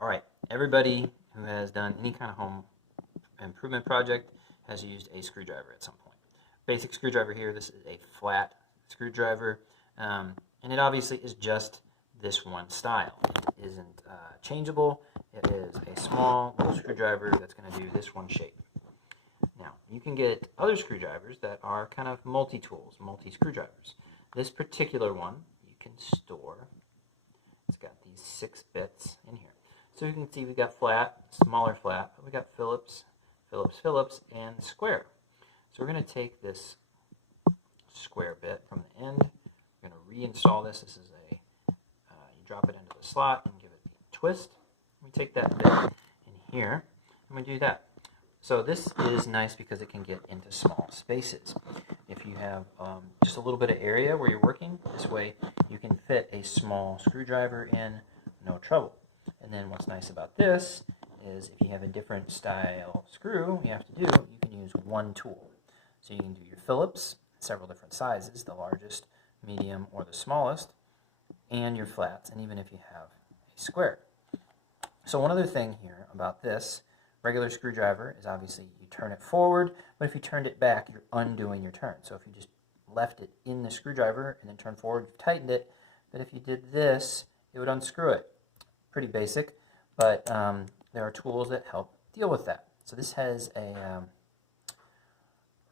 All right, everybody who has done any kind of home improvement project has used a screwdriver at some point. Basic screwdriver here, this is a flat screwdriver, and it obviously is just this one style. It isn't changeable. It is a small little screwdriver that's going to do this one shape. Now, you can get other screwdrivers that are kind of multi-tools, multi-screwdrivers. This particular one you can store. It's got these 6 bits in here. So you can see we've got flat, smaller flat, but we've got Phillips, Phillips, Phillips, and square. So we're going to take this square bit from the end. We're going to reinstall this. This is a, you drop it into the slot and give it a twist. We take that bit in here and we do that. So this is nice because it can get into small spaces. If you have just a little bit of area where you're working, this way you can fit a small screwdriver in, no trouble. And then what's nice about this is if you have a different style screw you have to do, you can use one tool. So you can do your Phillips, several different sizes, the largest, medium, or the smallest, and your flats, and even if you have a square. So one other thing here about this regular screwdriver is obviously you turn it forward, but if you turned it back, you're undoing your turn. So if you just left it in the screwdriver and then turned forward, you've tightened it, but if you did this, it would unscrew it. Pretty basic, but there are tools that help deal with that. So this has a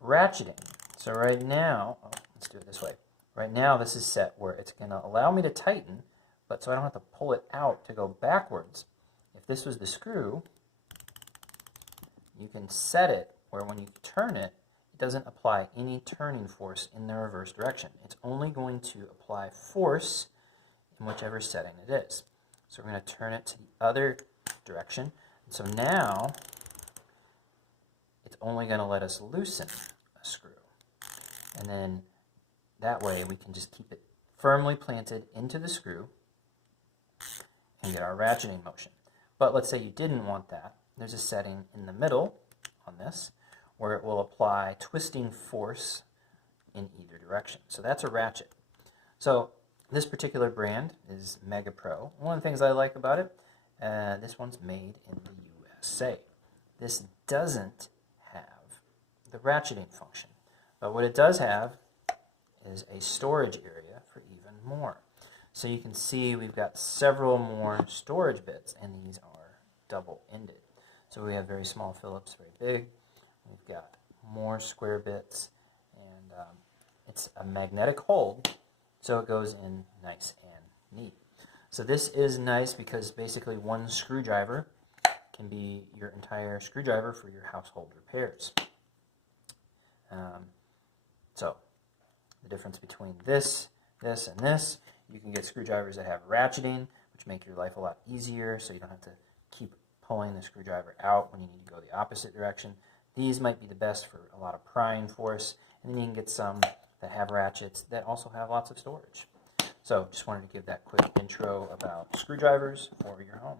ratcheting. So right now, let's do it this way. Right now this is set where it's going to allow me to tighten, but so I don't have to pull it out to go backwards. If this was the screw, you can set it where when you turn it, it doesn't apply any turning force in the reverse direction. It's only going to apply force in whichever setting it is. So we're going to turn it to the other direction. And so now it's only going to let us loosen a screw. And then that way we can just keep it firmly planted into the screw and get our ratcheting motion. But let's say you didn't want that. There's a setting in the middle on this where it will apply twisting force in either direction. So that's a ratchet. So this particular brand is MegaPro. One of the things I like about it, this one's made in the USA. This doesn't have the ratcheting function, but what it does have is a storage area for even more. So you can see we've got several more storage bits, and these are double-ended. So we have very small Phillips, very big. We've got more square bits, and it's a magnetic hold, so it goes in nice and neat. So this is nice because basically one screwdriver can be your entire screwdriver for your household repairs. So the difference between this, and this, you can get screwdrivers that have ratcheting, which make your life a lot easier, so you don't have to keep pulling the screwdriver out when you need to go the opposite direction. These might be the best for a lot of prying force, and then you can get some that have ratchets that also have lots of storage. So just wanted to give that quick intro about screwdrivers for your home.